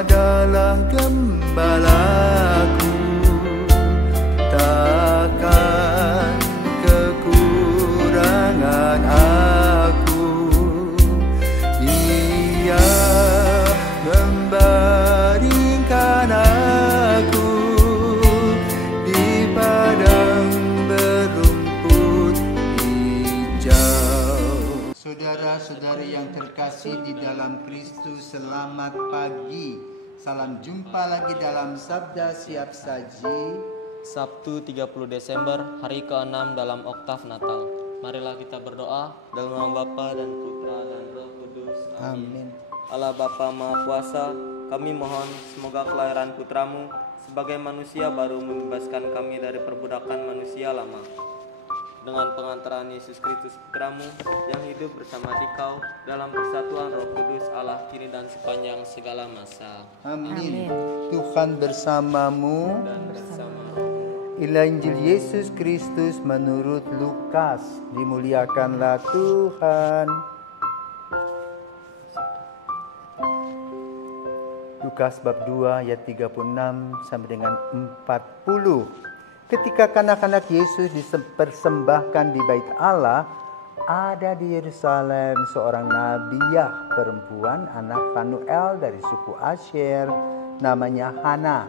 adalah gembalaku, takkan kekurangan aku. Ia membaringkan aku di padang berumput hijau. Saudara-saudari yang terkasih di dalam Kristus, selamat pagi. Salam jumpa lagi dalam Sabda Siap Saji, Sabtu 30 Desember, hari ke-6 dalam oktav Natal. Marilah kita berdoa dalam nama Bapa dan Putra dan Roh Kudus. Amin. Allah Bapa Maha Kuasa, kami mohon semoga kelahiran Putramu sebagai manusia baru membebaskan kami dari perbudakan manusia lama. Dengan pengantaran Yesus Kristus Putramu yang hidup bersama Dikau dalam persatuan Roh Kudus Allah kini dan sepanjang segala masa. Amin. Tuhan bersamamu Dan bersama Inilah Injil Yesus Kristus menurut Lukas. Dimuliakanlah Tuhan. Lukas bab 2 ayat 36 sampai dengan 40. Ketika kanak-kanak Yesus dipersembahkan di bait Allah, ada di Yerusalem seorang nabiah perempuan, anak Fanuel dari suku Asher, namanya Hana.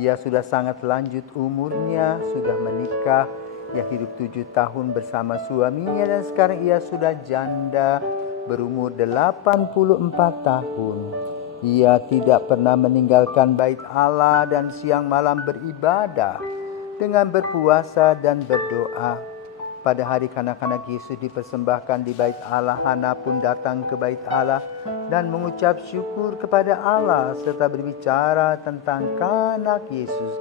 Ia sudah sangat lanjut umurnya, sudah menikah, ia hidup 7 tahun bersama suaminya dan sekarang ia sudah janda berumur 84 tahun. Ia tidak pernah meninggalkan bait Allah dan siang malam beribadah dengan berpuasa dan berdoa. Pada hari kanak-kanak Yesus dipersembahkan di bait Allah, Hana pun datang ke bait Allah dan mengucap syukur kepada Allah serta berbicara tentang kanak Yesus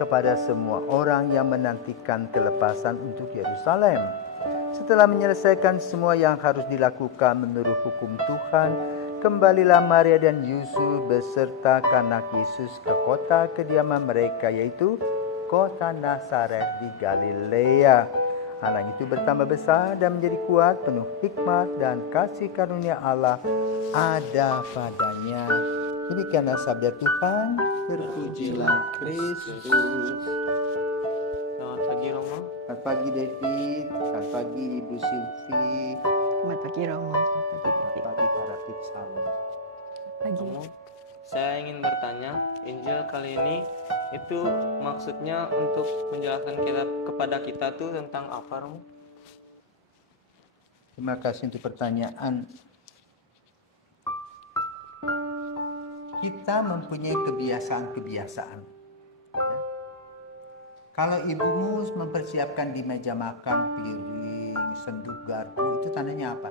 kepada semua orang yang menantikan kelepasan untuk Yerusalem. Setelah menyelesaikan semua yang harus dilakukan menurut hukum Tuhan, kembalilah Maria dan Yusuf beserta kanak Yesus ke kota kediaman mereka, yaitu kota Nazaret di Galilea. Anak itu bertambah besar dan menjadi kuat, penuh hikmat dan kasih karunia Allah ada padanya. Demikianlah sabda Tuhan. Terpujilah Kristus. Selamat pagi Romo. Selamat pagi David. Selamat pagi Ibu Silvi. Selamat pagi Romo. Selamat pagi para Tipsal. Pagi. Romo, saya ingin bertanya, Injil kali ini itu maksudnya untuk menjelaskan kepada kita tuh tentang apa, Romo? Terima kasih untuk pertanyaan. Kita mempunyai kebiasaan-kebiasaan. Ya. Kalau ibumu mempersiapkan di meja makan piring, senduk, garpu, itu tandanya apa?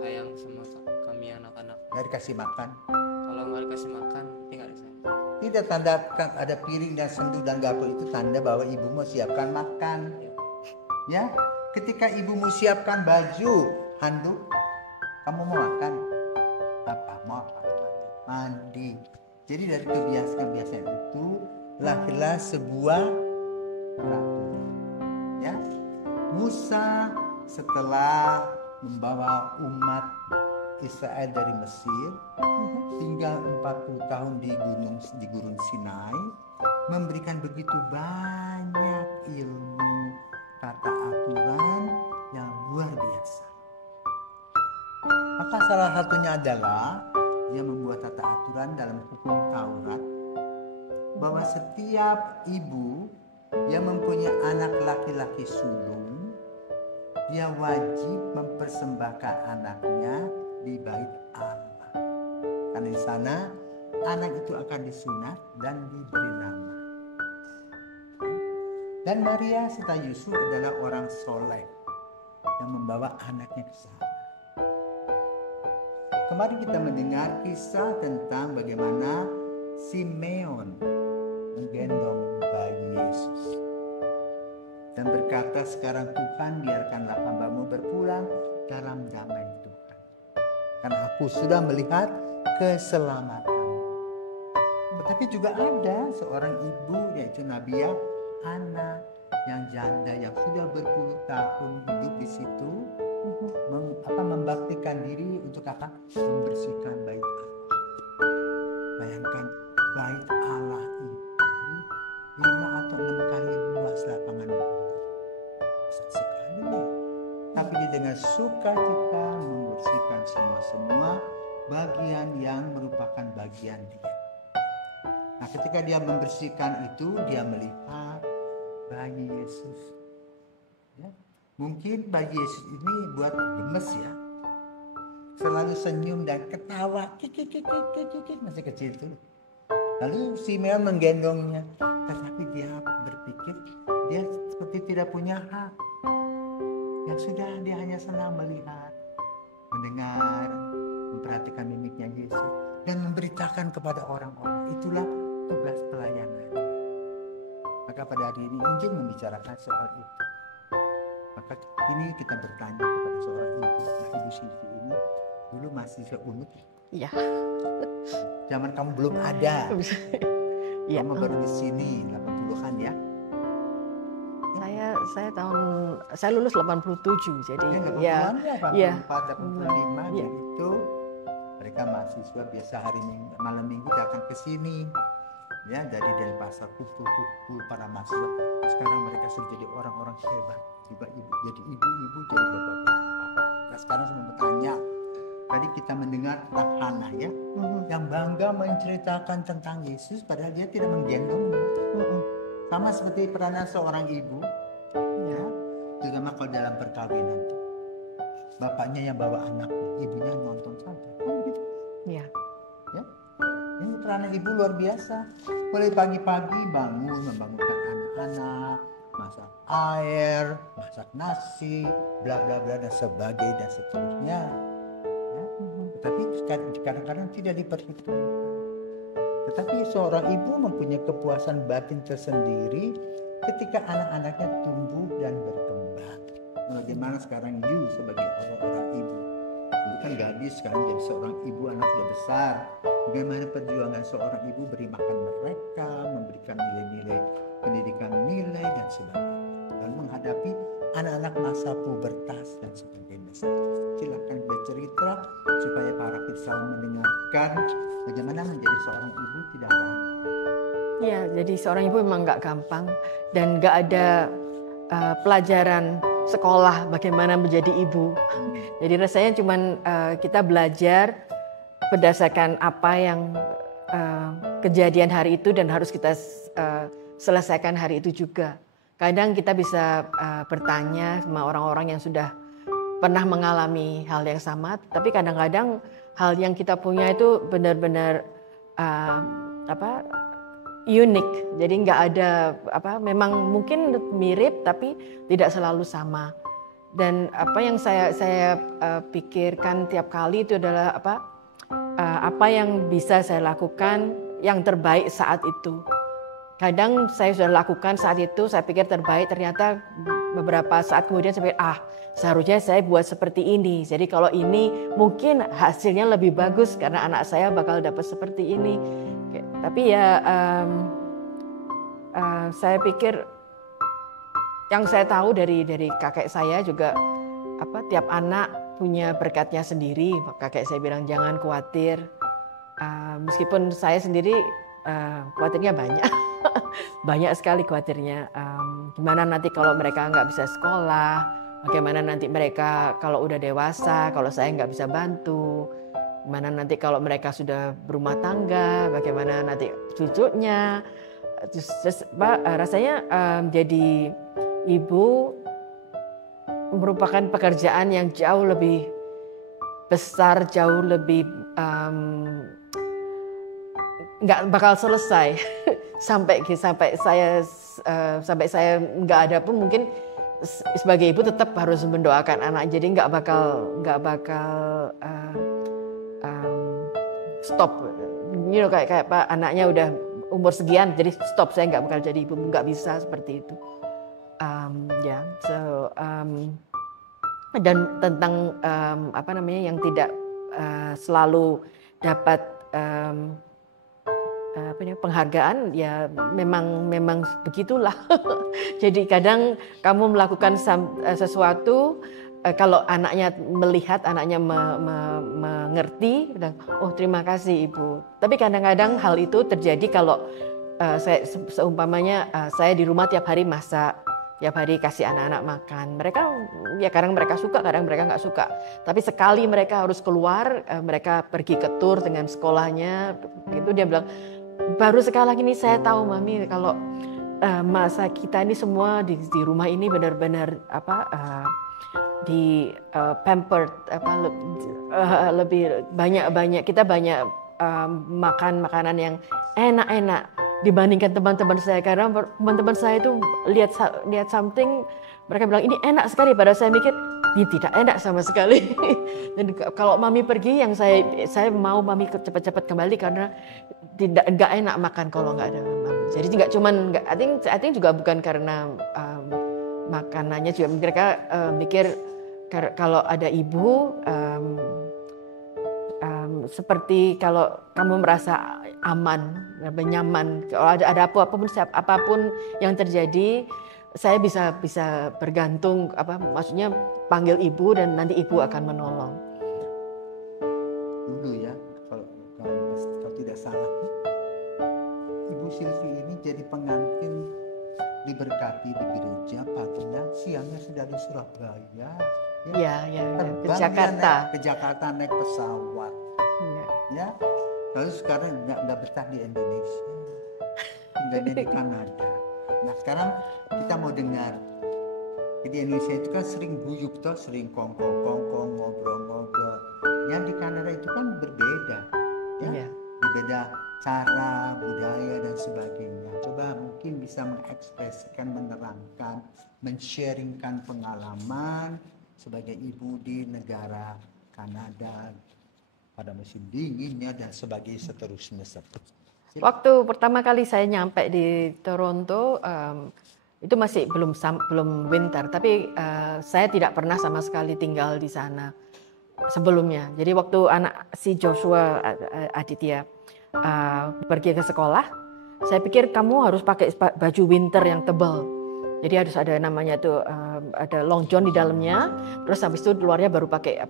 Sayang sama kami anak-anak. Nggak dikasih makan. Kalau nggak dikasih makan, tinggal disayang. Tidak, tanda ada piring dan senduk dan garpu itu tanda bahwa ibumu siapkan makan. Ya, ketika ibumu siapkan baju, handuk, kamu mau makan? Apa? Mau apa? Mandi. Jadi dari kebiasaan-kebiasaan itu lahirlah sebuah peraturan. Ya, Musa setelah membawa umat Israel dari Mesir, tinggal 40 tahun di Gurun Sinai, memberikan begitu banyak ilmu, tata aturan yang luar biasa. Maka salah satunya adalah dia membuat tata aturan dalam hukum Taurat bahwa setiap ibu yang mempunyai anak laki-laki sulung, dia wajib mempersembahkan anaknya di bait Allah. Karena di sana anak itu akan disunat dan diberi nama. Dan Maria serta Yusuf adalah orang soleh yang membawa anaknya ke sana. Kemarin kita mendengar kisah tentang bagaimana Simeon menggendong bayi Yesus dan berkata, sekarang Tuhan, biarkanlah hambamu berpulang dalam damai Tuhan, karena aku sudah melihat keselamatan. Tetapi juga ada seorang ibu, yaitu Nabiah Hana yang janda yang sudah berpuluh tahun hidup di situ, membaktikan diri untuk apa? Membersihkan bait Allah. dengan sukacita membersihkan semua bagian yang merupakan bagian dia. Nah, ketika dia membersihkan itu, dia melihat bayi Yesus. Ya. Mungkin bayi Yesus ini buat gemes ya. Selalu senyum dan ketawa, kikik, masih kecil itu. Lalu Simeon menggendongnya, tetapi dia berpikir dia seperti tidak punya hak. Ya sudah, dia hanya senang melihat, mendengar, memperhatikan mimiknya Yesus dan memberitakan kepada orang-orang. Itulah tugas pelayanan. Maka pada hari ini Injil membicarakan soal itu. Maka ini kita bertanya kepada seorang ibu. Nah, Ibu Silvi ini dulu masih seunut. Iya. Zaman kamu belum ada. Iya. Kamu baru di sini 80-an ya. Saya lulus 87, jadi ya. 84, 85 ya. Itu mereka mahasiswa biasa malam minggu datang ke sini. Ya, dari pasar kumpul para mahasiswa. Sekarang mereka sudah jadi orang-orang hebat. Juga jadi ibu-ibu, jadi bapak-bapak. Nah, sekarang saya mau bertanya. Tadi kita mendengar tentang Hana ya, yang bangga menceritakan tentang Yesus padahal dia tidak menggendongnya. Sama seperti peranan seorang ibu, ya, terutama kalau dalam perkawinan tuh. Bapaknya yang bawa anaknya, ibunya nonton saja. Kan begitu? Iya. Ya. Ini peranan ibu luar biasa. Mulai pagi-pagi membangunkan anak-anak, masak air, masak nasi, bla bla bla dan sebagainya dan seterusnya. Ya. Tetapi kadang-kadang tidak diperhitungkan. Tetapi seorang ibu mempunyai kepuasan batin tersendiri ketika anak-anaknya tumbuh dan berkembang. Bagaimana sekarang you sebagai orang ibu? Dulu kan gadis, sekarang jadi seorang ibu, anak sudah besar. Bagaimana perjuangan seorang ibu beri makan mereka, memberikan nilai-nilai pendidikan nilai dan sebagainya. Dan menghadapi anak-anak masa pubertas dan sebagainya. Silakan bercerita supaya para kita mendengarkan bagaimana menjadi seorang ibu tidak gampang. Ya, jadi seorang ibu memang nggak gampang dan nggak ada pelajaran sekolah bagaimana menjadi ibu. Jadi rasanya cuman kita belajar berdasarkan apa yang kejadian hari itu dan harus kita selesaikan hari itu juga. Kadang kita bisa bertanya sama orang-orang yang sudah pernah mengalami hal yang sama, tapi kadang-kadang hal yang kita punya itu benar-benar unik. Jadi nggak ada memang mungkin mirip tapi tidak selalu sama. Dan apa yang saya pikirkan tiap kali itu adalah apa yang bisa saya lakukan yang terbaik saat itu. Kadang saya sudah lakukan saat itu, saya pikir terbaik, ternyata beberapa saat kemudian saya pikir, seharusnya saya buat seperti ini. Jadi kalau ini mungkin hasilnya lebih bagus karena anak saya bakal dapat seperti ini. Tapi ya saya pikir yang saya tahu dari kakek saya juga tiap anak punya berkatnya sendiri. Kakek saya bilang jangan khawatir. Meskipun saya sendiri khawatirnya banyak. Banyak sekali khawatirnya. Gimana nanti kalau mereka nggak bisa sekolah, bagaimana nanti mereka kalau udah dewasa, kalau saya nggak bisa bantu, gimana nanti kalau mereka sudah berumah tangga, bagaimana nanti cucunya. Rasanya jadi ibu merupakan pekerjaan yang jauh lebih besar, jauh lebih nggak bakal selesai sampai saya nggak ada pun mungkin sebagai ibu tetap harus mendoakan anak, jadi nggak bakal stop, kayak Pak anaknya udah umur sekian jadi stop, saya nggak bakal jadi ibu, nggak bisa seperti itu. Dan tentang yang tidak selalu dapat penghargaan, ya memang begitulah. Jadi kadang kamu melakukan sesuatu, kalau anaknya melihat, anaknya mengerti, bilang, oh terima kasih ibu. Tapi kadang-kadang hal itu terjadi kalau saya seumpamanya saya di rumah tiap hari masak. tiap hari kasih anak-anak makan. Mereka ya kadang mereka suka, kadang mereka nggak suka. Tapi sekali mereka harus keluar, mereka pergi ke tour dengan sekolahnya, itu dia bilang, baru sekali ini saya tahu Mami kalau masa kita ini semua di rumah ini benar-benar di pampered, lebih banyak kita banyak makan makanan yang enak-enak dibandingkan teman-teman saya, karena teman-teman saya itu lihat something, mereka bilang ini enak sekali, padahal saya mikir ini tidak enak sama sekali. Dan kalau Mami pergi, yang saya mau Mami cepat-cepat kembali karena nggak enak makan kalau nggak ada Mami. Jadi nggak cuman, I think juga bukan karena makanannya, juga mereka mikir kalau ada ibu. Seperti kalau kamu merasa aman, nyaman, kalau ada apapun yang terjadi, saya bisa bergantung, maksudnya panggil ibu dan nanti ibu akan menolong. Dulu ya, kalau tidak salah, Ibu Silvi ini jadi pengantin diberkati di gereja paginya, siangnya sudah di Surabaya. Ya, ke Jakarta. Ke Jakarta naik pesawat. Ya, lalu sekarang nggak betah di Indonesia, tinggalnya di Kanada. Nah sekarang kita mau dengar, di Indonesia itu kan sering guyup toh, sering kongkong, ngobrol-ngobrol. Yang di Kanada itu kan berbeda, ya, berbeda cara, budaya dan sebagainya. Coba mungkin bisa mengekspresikan, menerangkan, men-sharingkan pengalaman sebagai ibu di negara Kanada pada musim dinginnya dan seterusnya. Waktu pertama kali saya nyampe di Toronto, itu masih belum winter, tapi saya tidak pernah sama sekali tinggal di sana sebelumnya. Jadi waktu anak si Joshua Aditya pergi ke sekolah, saya pikir kamu harus pakai baju winter yang tebal. Jadi harus ada namanya tuh ada long john di dalamnya, terus habis itu luarnya baru pakai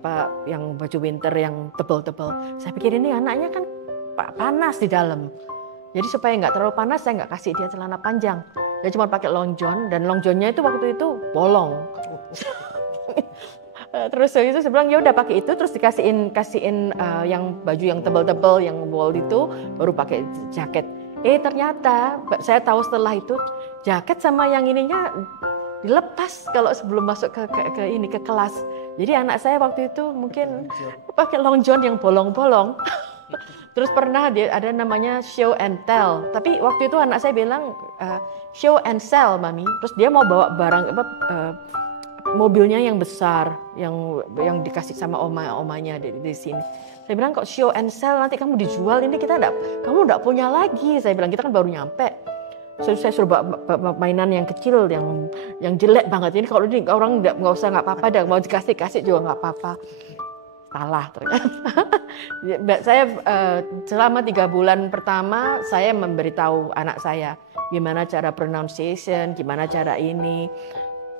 yang baju winter yang tebal-tebal. Saya pikir ini anaknya kan panas di dalam. Jadi supaya nggak terlalu panas, saya nggak kasih dia celana panjang. Dia cuma pakai long john, dan long johnnya itu waktu itu bolong. Terus itu saya bilang ya udah pakai itu, terus dikasihin yang baju yang tebal-tebal yang wool itu, baru pakai jaket. Ternyata saya tahu setelah itu jaket sama yang ininya dilepas kalau sebelum masuk ke kelas. Jadi anak saya waktu itu mungkin pakai long john yang bolong-bolong. Terus pernah ada namanya show and tell. Tapi waktu itu anak saya bilang show and sell Mami. Terus dia mau bawa barang mobilnya yang besar yang dikasih sama omanya di sini. Saya bilang kok show and sell, nanti kamu dijual, ini kamu enggak punya lagi. Saya bilang kita kan baru nyampe. Saya suruh bawa mainan yang kecil yang jelek banget. Ini kalau ini orang nggak usah, nggak apa-apa, dah mau dikasih juga nggak apa-apa. Salah ternyata. Saya selama 3 bulan pertama saya memberitahu anak saya gimana cara pronunciation, gimana cara ini.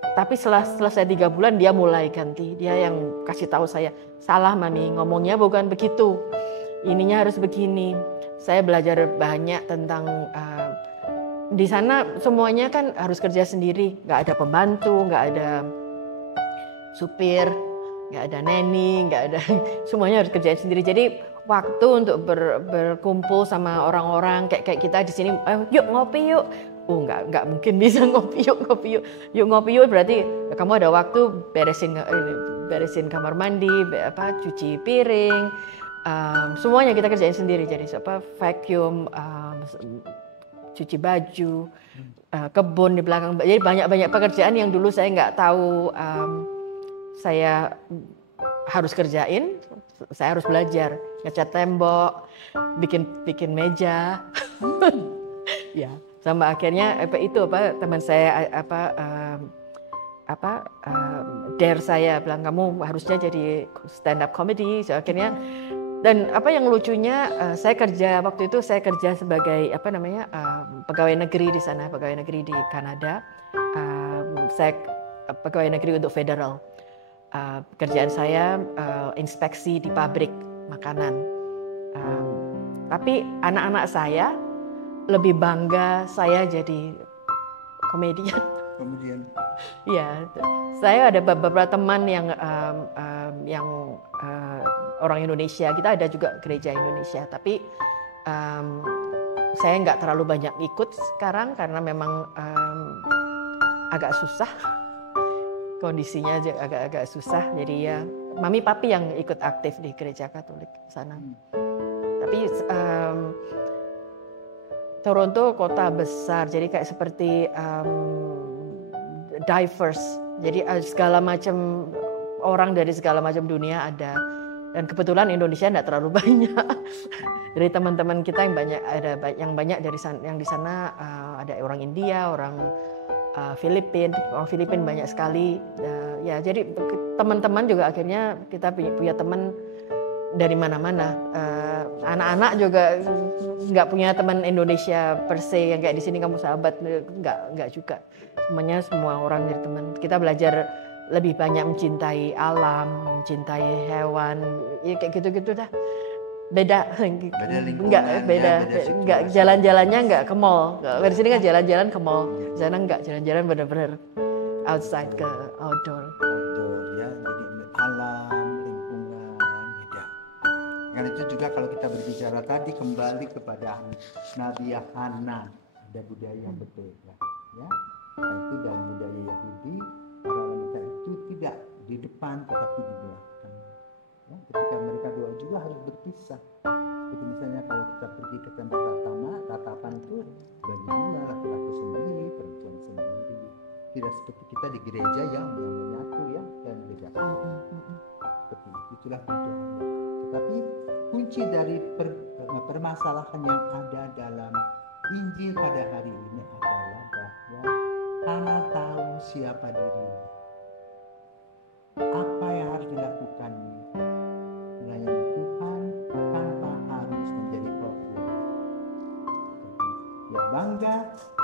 Tapi setelah selesai 3 bulan dia mulai ganti. Dia yang kasih tahu saya, salah Mami, ngomongnya bukan begitu. Ininya harus begini. Saya belajar banyak tentang di sana semuanya kan harus kerja sendiri. Nggak ada pembantu, nggak ada supir, nggak ada nanny, nggak ada, semuanya harus kerjain sendiri. Jadi waktu untuk berkumpul sama orang-orang kayak kita di sini, yuk ngopi yuk. Nggak mungkin bisa ngopi yuk berarti kamu ada waktu beresin kamar mandi, cuci piring, semuanya kita kerjain sendiri. Jadi vacuum, cuci baju, kebun di belakang. Jadi banyak pekerjaan yang dulu saya nggak tahu saya harus kerjain. Saya harus belajar ngecat tembok, bikin meja. Ya. Sama akhirnya teman saya dare saya bilang kamu harusnya jadi stand up comedy. So, akhirnya dan yang lucunya saya kerja sebagai pegawai negeri di sana, pegawai negeri di Kanada. Saya pegawai negeri untuk federal. Pekerjaan saya inspeksi di pabrik makanan. Tapi anak-anak saya lebih bangga saya jadi komedian. Ya, saya ada beberapa teman yang orang Indonesia. Kita ada juga gereja Indonesia, tapi saya nggak terlalu banyak ikut sekarang karena memang agak susah kondisinya, agak susah. Jadi ya, mami papi yang ikut aktif di gereja Katolik sana. Tapi Toronto kota besar, jadi kayak seperti diverse. Jadi segala macam orang dari segala macam dunia ada. Dan kebetulan Indonesia tidak terlalu banyak. Dari teman-teman kita yang banyak dari yang di sana ada orang India, orang Filipina, banyak sekali. Ya, jadi teman-teman juga akhirnya kita punya teman dari mana-mana. Anak-anak juga nggak punya teman Indonesia per se yang kayak di sini kamu sahabat, nggak juga. Semuanya semua orang jadi teman. Kita belajar lebih banyak mencintai alam, mencintai hewan, ya kayak gitu-gitu dah. Beda nggak jalan-jalannya nggak ke mall. Di sini kan jalan-jalan ke mall, di sana nggak, jalan-jalan benar-benar outside ke outdoor ya, jadi alam, lingkungan beda. Karena itu juga kalau kita berbicara tadi kembali kepada Nabi Hana, ada budaya yang berbeda, ya. Dan itu dalam budaya Yahudi, para wanita itu tidak di depan tetapi di belakang. Ya, ketika mereka doa juga harus berpisah. Seperti misalnya kalau kita pergi ke tempat ratapan itu bagi dua, laki-laki sendiri, perempuan sendiri. Tidak seperti kita di gereja yang menyatu ya dan bedakan. Seperti itulah budaya. Tetapi kunci dari permasalahan yang ada dalam Injil pada hari ini adalah bahwa Hana tahu siapa dirinya. Apa yang harus dilakukan? Melayani Tuhan tanpa harus menjadi populer. Dia bangga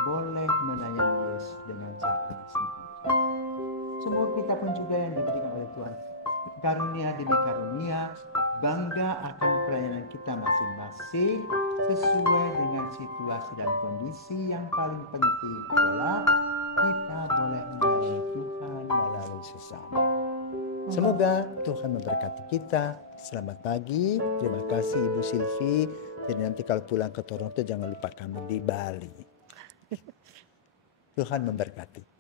boleh melayani Yesus dengan cara sendiri. Semua kita pun juga yang diberikan oleh Tuhan, karunia demi karunia, bangga akan pelayanan kita masing-masing sesuai dengan situasi dan kondisi. Yang paling penting adalah kita boleh melayani Tuhan melalui sesama. Semoga Tuhan memberkati kita. Selamat pagi. Terima kasih Ibu Silvi. Jadi nanti kalau pulang ke Toronto jangan lupa kami di Bali. Tuhan memberkati.